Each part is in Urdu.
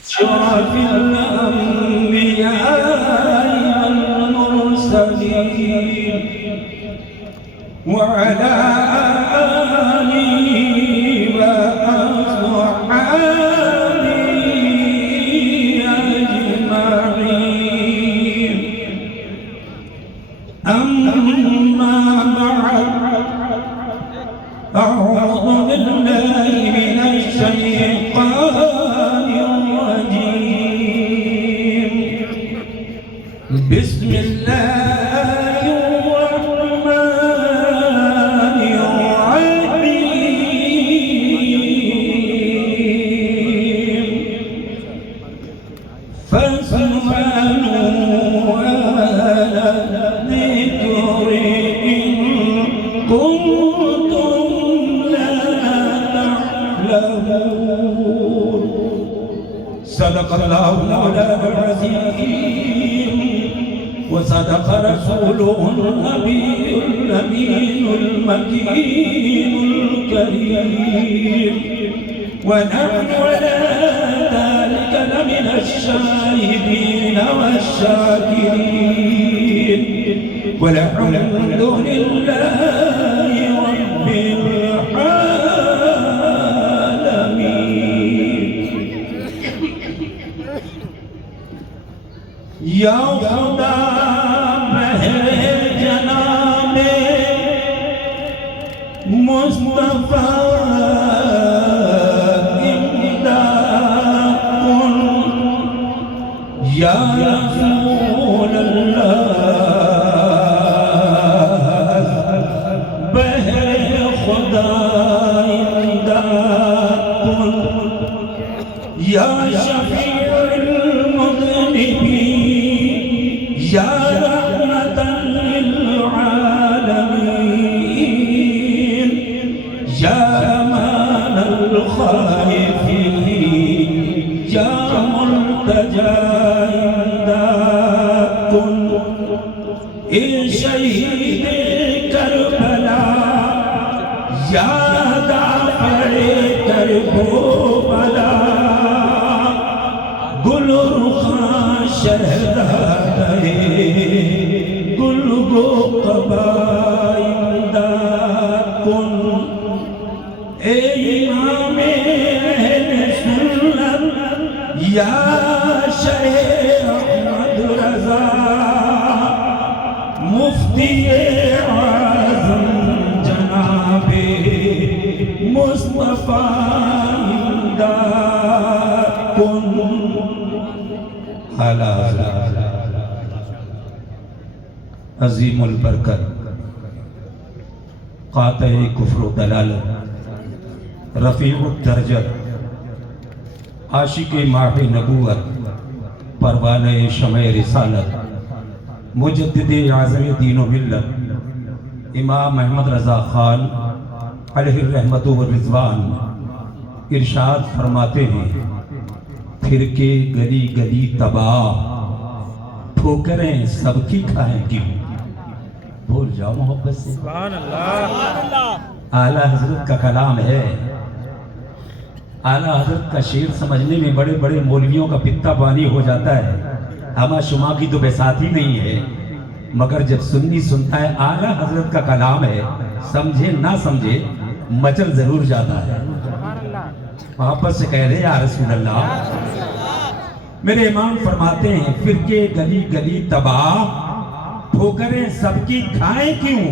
أشرف الأنبياء والمرسلين وعلى آله وأصحابه أجمعين أما بعد أعوذ بالله من الشيطان الرجيم بسم الله الرحمن الرحيم فاسألوا أهل الذكر إن كنتم لا تعلمون صدق الله مولانا العظيم وصدق رسوله النبي الأمين المكين الكريم ونحن على ذلك لمن الشاهدين والشاكرين والحمد لله رب العالمين یا خدا مہر جناب مصطفیٰ امداد کن یا رسول اللہ بہر خدا امداد کن یا شفیع المذنبین یا رحمتا للعالمین یا امان الخائفین یا ملتجا امداد کن اے شہید کربلا یا دافع کرب و بلا گل رخاں شہزادے گل گو قبا امداد کن اے امام اہل سنت یا شیخ احمد رضا مفتی اعظم جناب مصطفیٰ امداد کن عظیم البرکت قاطع کفر و دلالت رفیع الدرجت عاشق ماہ نبوت پروانہ شمع رسالت مجدد اعظم دین و ملت امام احمد رضا خان علیہ الرحمت والرضوان ارشاد فرماتے ہیں پھر کے گلی گلی تباہ ٹھوکریں سب کی کھائیں گی بول جاؤ محبت سے سبحان اللہ اعلیٰ حضرت کا کلام ہے اعلیٰ حضرت کا شعر سمجھنے میں بڑے بڑے مولویوں کا پتا پانی ہو جاتا ہے ہما شما کی تو بساتی نہیں ہے مگر جب سنی سنتا ہے اعلیٰ حضرت کا کلام ہے سمجھے نہ سمجھے مچل ضرور جاتا ہے محبت سے کہہ رہے یا رسول اللہ میرے امام فرماتے ہیں فرقے گلی گلی تباہ ٹھوکریں سب کی کھائیں کیوں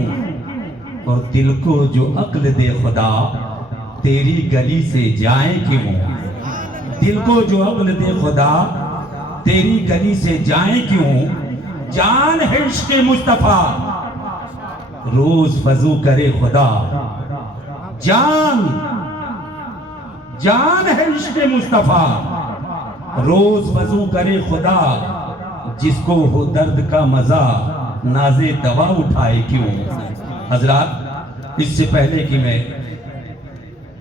اور دل کو جو عقل دے خدا تیری گلی سے جائیں کیوں دل کو جو عقل دے خدا تیری گلی سے جائیں کیوں جان ہے عشق مصطفیٰ روز وضو کرے خدا جان ہے عشق مصطفیٰ روز وضو کرے خدا جس کو ہو درد کا مزہ ناز دوا اٹھائے کیوں حضرات اس سے پہلے کہ میں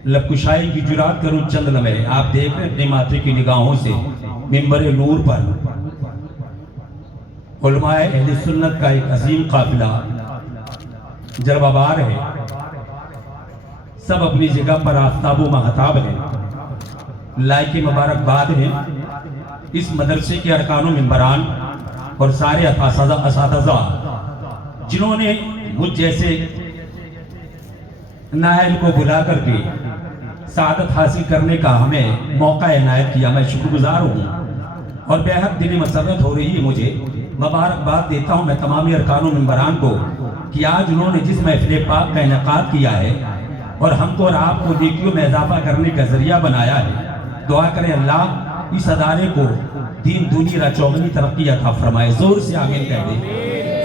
لبکشائی کی جرات کروں چند لمحے آپ دیکھ رہے اپنے ماتھے کی نگاہوں سے منبر نور پر علماء اہل سنت کا ایک عظیم قافلہ جلوہ بار ہے سب اپنی جگہ پر آفتاب و مہتاب ہیں لائق مبارک باد ہیں اس مدرسے کے ارکان و ممبران اور سارے اساتذہ جنہوں نے مجھ جیسے نائل کو بلا کر کے سعادت حاصل کرنے کا ہمیں موقع عنایت کیا، میں شکر گزار ہوں اور بے حد دلی مسرت ہو رہی ہے مجھے۔ مبارکباد دیتا ہوں میں تمامی ارکان و ممبران کو کہ آج انہوں نے جس محفل پاک کا انعقاد کیا ہے اور ہم کو اور آپ کو نیکیوں میں اضافہ کرنے کا ذریعہ بنایا ہے، دعا کریں اللہ اس ادارے کو دین دنیا را چوگنی ترقی عطا فرمائے۔ زور سے آمین کہہ دیں۔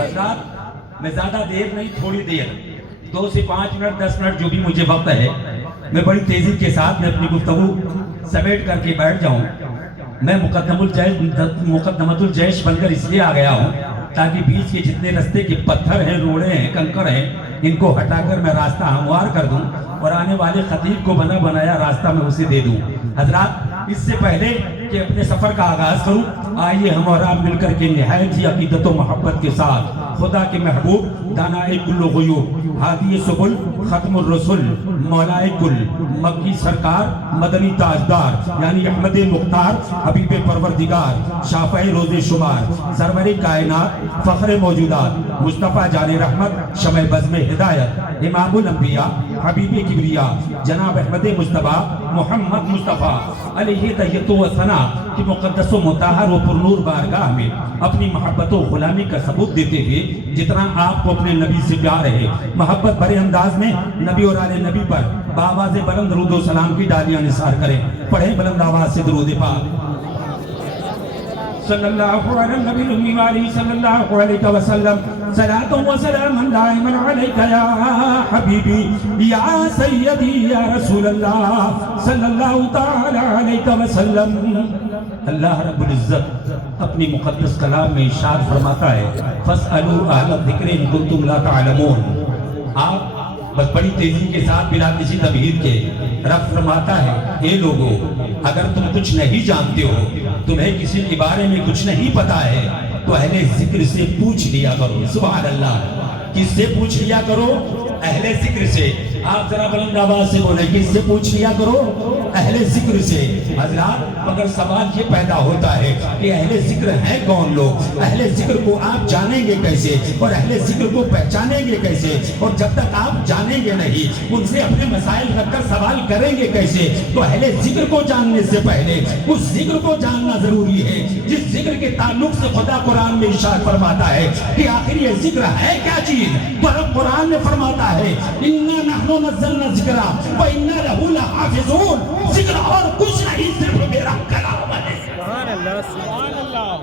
حضرات میں زیادہ دیر نہیں، تھوڑی دیر 2 سے 5 منٹ 10 منٹ جو بھی مجھے وقت ہے میں بڑی تیزی کے ساتھ میں اپنی گفتگو سمیٹ کر کے بیٹھ جاؤں۔ میں مقدمت الجیش بن کر اس لیے آ گیا ہوں تاکہ بیچ کے جتنے رستے کے پتھر ہیں، روڑے ہیں، کنکر ہیں، ان کو ہٹا کر میں راستہ ہموار کر دوں اور آنے والے خطیب کو بنا بنایا راستہ میں اسے دے دوں۔ حضرات اس سے پہلے کہ اپنے سفر کا آغاز کروں، آئیے ہم اور آپ مل کر کے نہایت ہی عقیدت و محبت کے ساتھ خدا کے محبوب دانائے کل غیوب ہادی سبل ختم الرسل مولائے کل مکی سرکار مدنی تاجدار یعنی احمد مختار حبیب پروردگار شافع روز شمار سرور کائنات فخر موجودات مصطفیٰ جان رحمت شمع بزم ہدایت امام الانبیاء حبیب کبریا جناب احمد مصطفیٰ محمد مصطفیٰ علیہ تحیت و ثنا کی مقدس و مطہر و پرنور بارگاہ میں اپنی محبت و غلامی کا ثبوت دیتے ہوئے جتنا آپ کو اپنے نبی سے پیار ہے، محبت بھرے انداز میں نبی اور آل نبی پر بآواز بلند درود و سلام کی ڈالیاں نثار کریں۔ پڑھیں بلند آواز سے درود پاک۔ صلی اللہ علیہ نبی الامی وآلہ صلی اللہ علیہ وسلم صلاۃ و سلام دائما علیک یا حبیبی یا سیدی یا رسول اللہ صلی اللہ تعالی علیہ وسلم۔ اللہ رب العزت اپنی مقدس کلام میں ارشاد فرماتا ہے فاسألوا اہل الذکر ان کنتم لا تعلمون۔ آپ بس بڑی تیزی کے ساتھ بلا کسی تمہید کے رب فرماتا ہے اے لوگو اگر تم کچھ نہیں جانتے ہو، تمہیں کسی کے بارے میں کچھ نہیں پتا ہے تو اہل ذکر سے پوچھ لیا کرو۔ سبحان اللہ، کس سے پوچھ لیا کرو؟ اہل ذکر سے۔ آپ ذرا بلند آواز سے بولیں کس سے پوچھ لیا کرو؟ اہل ذکر سے۔ حضرات مگر سوال یہ پیدا ہوتا ہے کہ اہل ذکر ہیں کون لوگ؟ اہل ذکر کو آپ جانیں گے کیسے اور اہل ذکر کو پہچانیں گے کیسے؟ اور جب تک آپ جانیں گے نہیں ان سے اپنے مسائل رکھ کر سوال کریں گے کیسے؟ تو اہل ذکر کو جاننے سے پہلے اس ذکر کو جاننا ضروری ہے جس ذکر کے تعلق سے خدا قرآن میں ارشاد فرماتا ہے کہ آخر یہ ذکر ہے کیا چیز؟ تو رب قرآن میں فرماتا ہے اِنَّا نَحْنُ نَزَّلْنَا الذِّكْرَ وَإِنَّا لَهُ لَحَافِظُونَ۔ ذکر اور کچھ نہیں، صرف میرا کلام ہے۔ سبحان اللہ، سبحان اللہ۔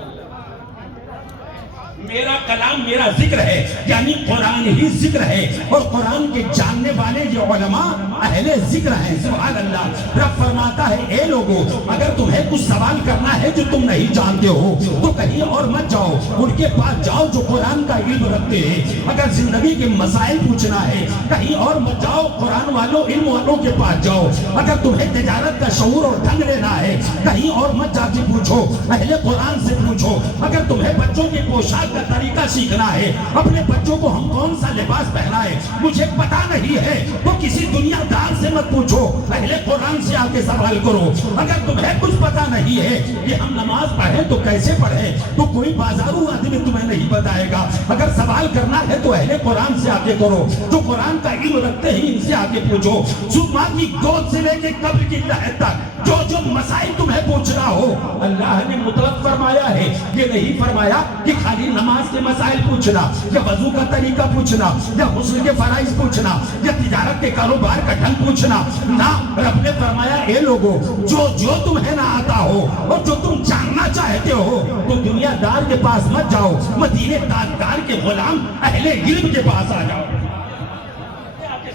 میرا کلام میرا ذکر ہے، یعنی قرآن ہی ذکر ہے اور قرآن کے جاننے والے یہ علماء اہل ذکر ہیں۔ سبحان اللہ۔ رب فرماتا ہے اے لوگو اگر تمہیں کچھ سوال کرنا ہے جو تم نہیں جانتے ہو تو کہیں اور مت جاؤ، ان کے پاس جاؤ جو قرآن کا علم رکھتے ہیں۔ اگر زندگی کے مسائل پوچھنا ہے کہیں اور مت جاؤ، قرآن والوں علم والوں کے پاس جاؤ۔ اگر تمہیں تجارت کا شعور اور ڈھنگ لینا ہے کہیں اور مت جا کے پوچھو، اہل قرآن سے پوچھو۔ اگر تمہیں بچوں کی پوشاک کا طریقہ سیکھنا ہے، اپنے بچوں کو ہم کون سا لباس پہنا ہے مجھے پتا نہیں ہے تو کسی دنیا دار سے مت پوچھو، اہل قرآن سے آ کے سوال کرو۔ اگر تمہیں کچھ پتا نہیں ہے کہ ہم نماز پڑھیں تو کیسے پڑھیں تو کوئی بازارو آدمی تمہیں نہیں بتائے گا۔ اگر سوال کرنا ہے تو اہل قرآن سے آ کے کرو، جو قرآن کا علم رکھتے ہیں ان سے آ کے پوچھو۔ صبح کی گود سے لے کے قبر کی لہر تک جو جو مسائل تمہیں پوچھنا ہو اللہ نے مطلق فرمایا ہے، یہ نہیں فرمایا کہ خالی نماز کے مسائل پوچھنا یا وضو کا طریقہ پوچھنا یا غسل کے فرائض پوچھنا یا تجارت کے کاروبار کا ڈھنگ پوچھنا۔ نہ، رب نے فرمایا اے لوگو جو جو تمہیں نہ آتا ہو اور جو تم جاننا چاہتے ہو تو دنیا دار کے پاس مت جاؤ، مدینے تاجدار کے غلام اہل علم کے پاس آ جاؤ۔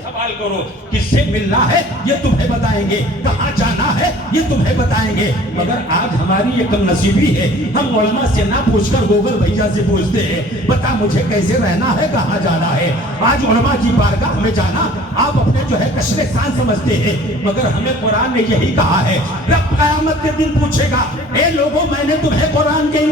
سوال کرو کس سے ملنا ہے یہ تمہیں بتائیں گے، کہاں جانا ہے یہ تمہیں بتائیں گے۔ مگر آج ہماری یہ کم نصیبی ہے، ہم علماء سے نہ پوچھ کر گوگل بھیا سے پوچھتے ہیں بتا مجھے کیسے رہنا ہے، کہاں جانا ہے۔ آج علماء کی بارگاہ میں جانا آپ اپنے جو ہے کشر سان سمجھتے ہیں، مگر ہمیں قرآن نے یہی کہا ہے۔ رب قیامت کے دن پوچھے گا اے لوگوں میں نے تمہیں قرآن کے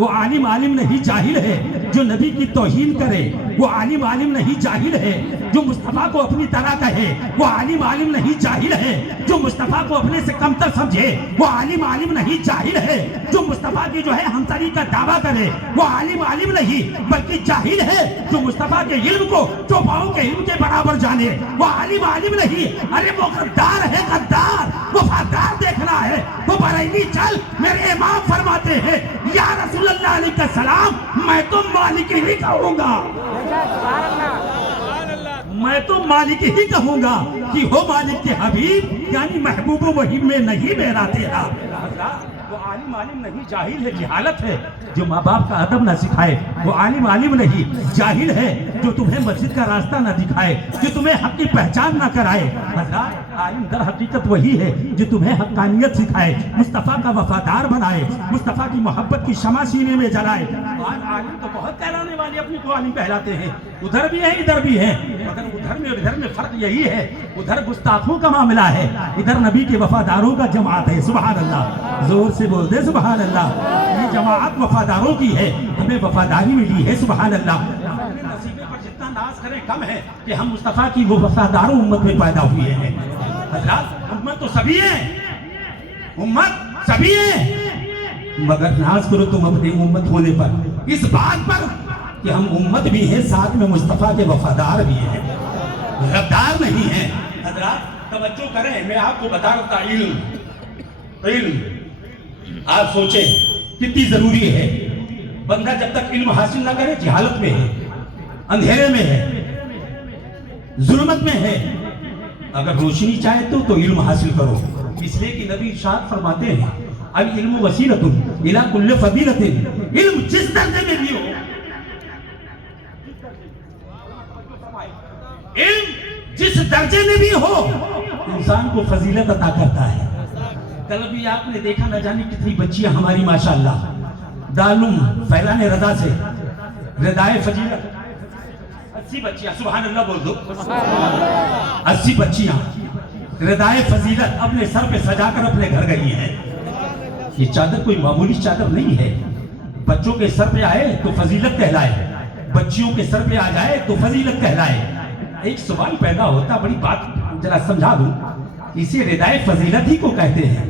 وہ عالم عالم نہیں جاہل ہے جو نبی کی توہین کرے، وہ عالم عالم نہیں جاہل ہے جو مصطفیٰ کو اپنی طرح کہے، وہ عالم عالم نہیں جاہل ہے جو مصطفیٰ کو اپنے سے کمتر سمجھے، وہ عالم عالم نہیں جاہل ہے جو مصطفیٰ کی جو ہے ہمسری کا دعویٰ کرے، وہ عالم عالم نہیں بلکہ جاہل ہے جو مصطفیٰ کے علم کو چوپاؤں کے علم کے برابر جانے، وہ عالم عالم نہیں، ارے وہ غدار ہے غدار، وفادار دیکھنا ہے، وہ بریلی چل، میرے امام فرماتے ہیں یا رسول اللہ علیہ السلام میں تو مالک ہی کہوں گا، میں تو مالک ہی کہوں گا کہ ہو مالک کے حبیب، یعنی محبوب وہی میں نہیں میرا تیرا۔ وہ عالم عالم نہیں جاہل ہے، جہالت ہے جو ماں باپ کا ادب نہ سکھائے، وہ عالم عالم نہیں جاہل ہے جو تمہیں مسجد کا راستہ نہ دکھائے، جو تمہیں حق کی پہچان نہ کرائے۔ حضرات عالم در حقیقت وہی ہے جو تمہیں حقانیت سکھائے، مصطفیٰ کا وفادار بنائے، مصطفیٰ کی محبت کی شمع سینے میں جلائے۔ آج عالم تو بہت کہلانے والے اپنی کو عالم کہلاتے ہیں، ادھر بھی ہیں ادھر بھی ہیں، مگر ادھر میں فرق یہی ہے، ادھر گستاخوں کا معاملہ ہے، ادھر نبی کے وفاداروں کا جماعت ہے۔ سبحان اللہ، زور سے بول دے سبحان اللہ، یہ جماعت وفاداروں کی ہے، ہمیں وفاداری ملی ہے۔ سبحان اللہ، اپنے نصیبے پر جتنا ناز کریں کم ہے کہ ہم مصطفیٰ کی وہ وفاداروں امت میں پیدا ہوئے ہیں۔ حضرات امت تو سبھی ہیں، امت سبھی ہیں، مگر ناز کرو تم اپنی امت ہونے پر، اس بات پر کہ ہم امت بھی ہیں، ساتھ میں مصطفیٰ کے وفادار بھی ہیں، غدار نہیں ہیں۔ حضرات توجہ کریں، میں آپ کو بتا رہا ہوں، علم آپ سوچیں کتنی ضروری ہے۔ بندہ جب تک علم حاصل نہ کرے جہالت میں ہے، اندھیرے میں ہے، ظلمت میں ہے۔ اگر روشنی چاہے تو علم حاصل کرو، اس لیے کہ نبی ارشاد فرماتے ہیں العلم وسیلۃ الی کل فضیلۃ، علم جس درجے میں بھی ہو، علم جس درجے میں بھی ہو انسان کو فضیلت عطا کرتا ہے۔ کل بھی آپ نے دیکھا نہ جانے کتنی بچیاں ہماری ماشاءاللہ دالم فیضان رضا سے ردائے فضیلت، 80 بچیاں، سبحان اللہ بول دو، 80 بچیاں ردائے فضیلت اپنے سر پہ سجا کر اپنے گھر گئی ہیں۔ یہ چادر کوئی معمولی چادر نہیں ہے، بچوں کے سر پہ آئے تو فضیلت کہلائے، بچیوں کے سر پہ آ جائے تو فضیلت کہلائے۔ ایک سوال پیدا ہوتا، بڑی بات ذرا سمجھا دوں، اسے ردائے فضیلت ہی کو کہتے ہیں،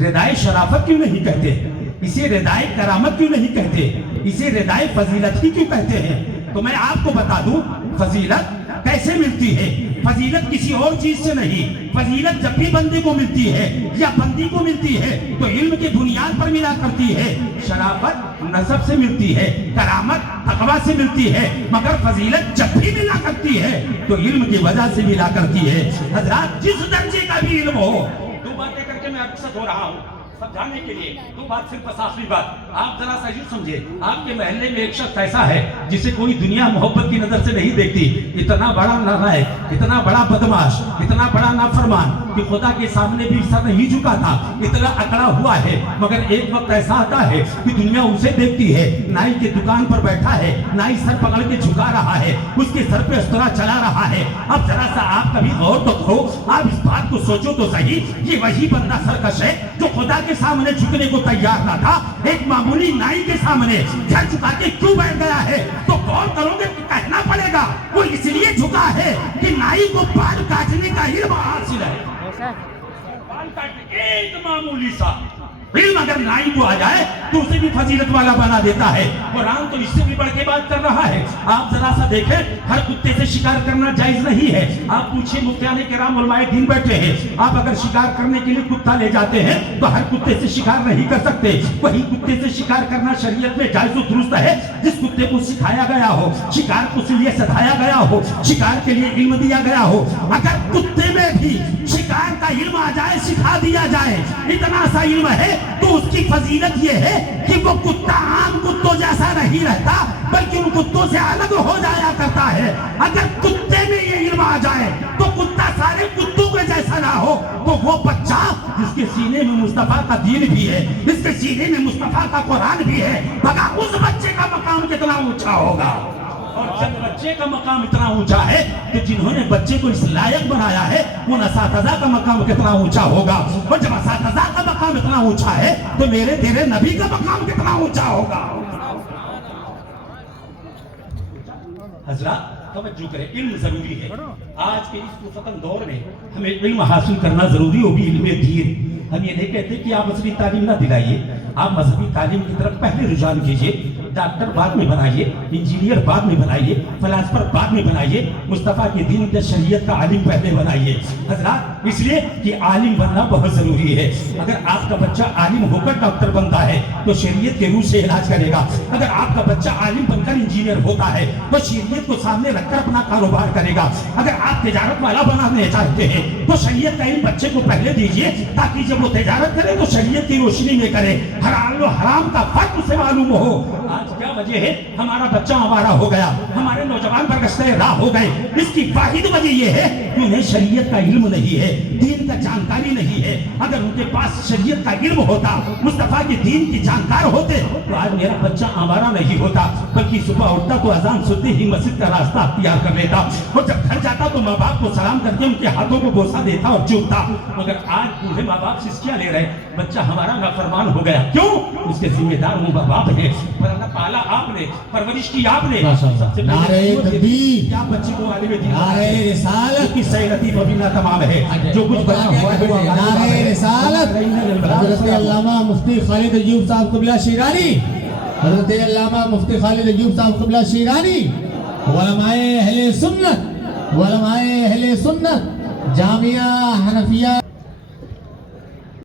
ردائے شرافت کیوں نہیں کہتے، اسے ردائے کرامت کیوں نہیں کہتے، اسے ردائے فضیلت ہی کیوں کہتے ہیں؟ تو میں آپ کو بتا دوں فضیلت کیسے ملتی ہے۔ فضیلت کسی اور چیز سے نہیں، فضیلت جب بھی بندے کو ملتی ہے یا بندی کو ملتی ہے تو علم کے بنیاد پر ملا کرتی ہے، شرافت نسب سے ملتی ہے، کرامت تقویٰ سے ملتی ہے، مگر فضیلت جب بھی ملا کرتی ہے تو علم کی وجہ سے ملا کرتی ہے۔ حضرات جس درجے کا بھی علم ہو، دو باتیں کر کے میں اکثر ہو رہا ہوں سمجھانے کے لیے، دو بات صرف آخری بات آپ ذرا سا یوں سمجھے، آپ کے محلے میں ایک شخص ایسا ہے جسے کوئی دنیا محبت کی نظر سے نہیں دیکھتی، اتنا بڑا نالائق، اتنا بڑا بدماش، اتنا بڑا نافرمان کہ خدا کے سامنے بھی سر نہیں جھکا تھا، اتنا اکڑا ہوا ہے، مگر ایک وقت ایسا آتا ہے کہ دنیا اسے دیکھتی ہے، نائی کے دکان پر بیٹھا ہے، نائی سر پکڑ کے جھکا رہا ہے، اس کے سر پہ استرا چلا رہا ہے۔ اب ذرا سا آپ کبھی غور تو کرو، آپ اس بات کو سوچو تو صحیح، یہ وہی بندہ سرکش ہے جو خدا کے سامنے جھکنے کو تیار نہ تھا، ایک معمولی نائی کے سامنے سر جھکا کے کیوں بیٹھ گیا ہے؟ تو غور کرو گے کہ کہنا پڑے گا وہ اس لیے جھکا ہے کہ نائی کو بال کاٹنے کا علم حاصل ہے۔ بال کاٹنے ایک معمولی سا علم اگر نائی کو آ جائے تو اسے بھی فضیلت والا بنا دیتا ہے۔ قرآن تو اس سے بھی بڑھ کے بات کر رہا ہے۔ آپ ذرا سا دیکھیں، ہر کتے سے شکار کرنا جائز نہیں ہے۔ آپ پوچھیں مفتیان کرام علماء دین بیٹھے ہیں، آپ اگر شکار کرنے کے لیے کتا لے جاتے ہیں تو ہر کتے سے شکار نہیں کر سکتے، وہی کتے سے شکار کرنا شریعت میں جائز و درست ہے جس کتے کو سکھایا گیا ہو، شکار کو اس لیے سکھایا گیا ہو، شکار کے لیے علم دیا گیا ہو۔ اگر کتے میں بھی شکار کا علم آ جائے، سکھا دیا جائے، اتنا سا علم ہے تو اس کی فضیلت یہ ہے کہ وہ کتا عام کتوں جیسا نہیں رہتا بلکہ ان کتوں سے الگ ہو جایا کرتا ہے۔ اگر کتے میں یہ علم آ جائے تو کتا سارے کتوں کے جیسا نہ ہو تو وہ بچہ جس کے سینے میں مصطفیٰ کا دین بھی ہے، جس کے سینے میں مصطفیٰ کا قرآن بھی ہے، مگر اس بچے کا مقام کتنا اونچا ہوگا۔ اور جب بچے کا مقام اتنا اونچا ہے تو جنہوں نے بچے کو اس لائق بنایا ہے ان اساتذہ کا مقام کتنا اونچا ہوگا، اور جب اساتذہ کا مقام اتنا اونچا ہے تو میرے تیرے نبی کا مقام کتنا اونچا ہوگا۔ حضرات توجہ کریں، علم ضروری ہے۔ آج کے اس فتن دور میں ہمیں علم حاصل کرنا ضروری ہو بھی علم دین۔ ہم یہ نہیں کہتے کہ آپ مذہبی تعلیم نہ دلائیے، آپ مذہبی تعلیم کی طرف پہلے رجحان کیجئے، ڈاکٹر بعد میں بنائیے، انجینئر بعد میں بنائیے، فلاسفر بعد میں بنائیے، مصطفیٰ کی دین کے شریعت کا عالم پہلے بنائیے۔ حضرات اس لیے کہ عالم بننا بہت ضروری ہے۔ اگر آپ کا بچہ عالم ہو کر ڈاکٹر بنتا ہے تو شریعت کے روح سے علاج کرے گا، اگر آپ کا بچہ عالم بن کر انجینئر ہوتا ہے تو شریعت کو سامنے رکھ کر اپنا کاروبار کرے گا، اگر آپ تجارت والا بنانے چاہتے ہیں تو شریعت کا علم بچے کو پہلے دیجئے تاکہ جب وہ تجارت کرے تو شریعت کی روشنی میں کرے، حلال و حرام کا فرق اسے معلوم ہو۔ آج کیا وجہ ہے ہمارا بچہ آوارہ ہو گیا، ہمارے نوجوان برگشتہ راہ ہو گئے؟ اس کی واحد وجہ یہ ہے کہ انہیں شریعت کا علم نہیں ہے، دین کا جانکاری نہیں ہے۔ اگر ان کے پاس شریعت کا علم ہوتا، مصطفیٰ کی دین کی جانکار ہوتے تو آج میرا بچہ آوارہ نہیں ہوتا، بلکہ صبح اٹھتا تو اذان سنتے ہی مسجد کا راستہ اختیار کر لیتا، اور جب گھر جاتا تو ماں باپ کو سلام کر کے ان کے ہاتھوں کو بوسہ دیتا اور چومتا۔ مگر آج بوڑھے ماں باپ سسکیاں لے رہے، بچہ ہمارا نافرمان ہو گیا، کیوں؟ اس کے ذمہ دار ماں باپ ہیں، پر اللہ پالا آپ نے، پرورش کی آپ نے۔ نعرہ تکبیر، کیا بچے کو عالم دین، نعرہ رسالت کی صحیح لطیف ابینا تمام ہے، جو کچھ بنا ہوا ہے وہ نعرہ رسالت۔ حضرت علامہ مفتی خالد ایوب صاحب قبلہ شیرانی، حضرت علامہ مفتی خالد ایوب صاحب قبلہ شیرانی، علماء اہل سنت، علماء اہل سنت، جامعہ حنفیہ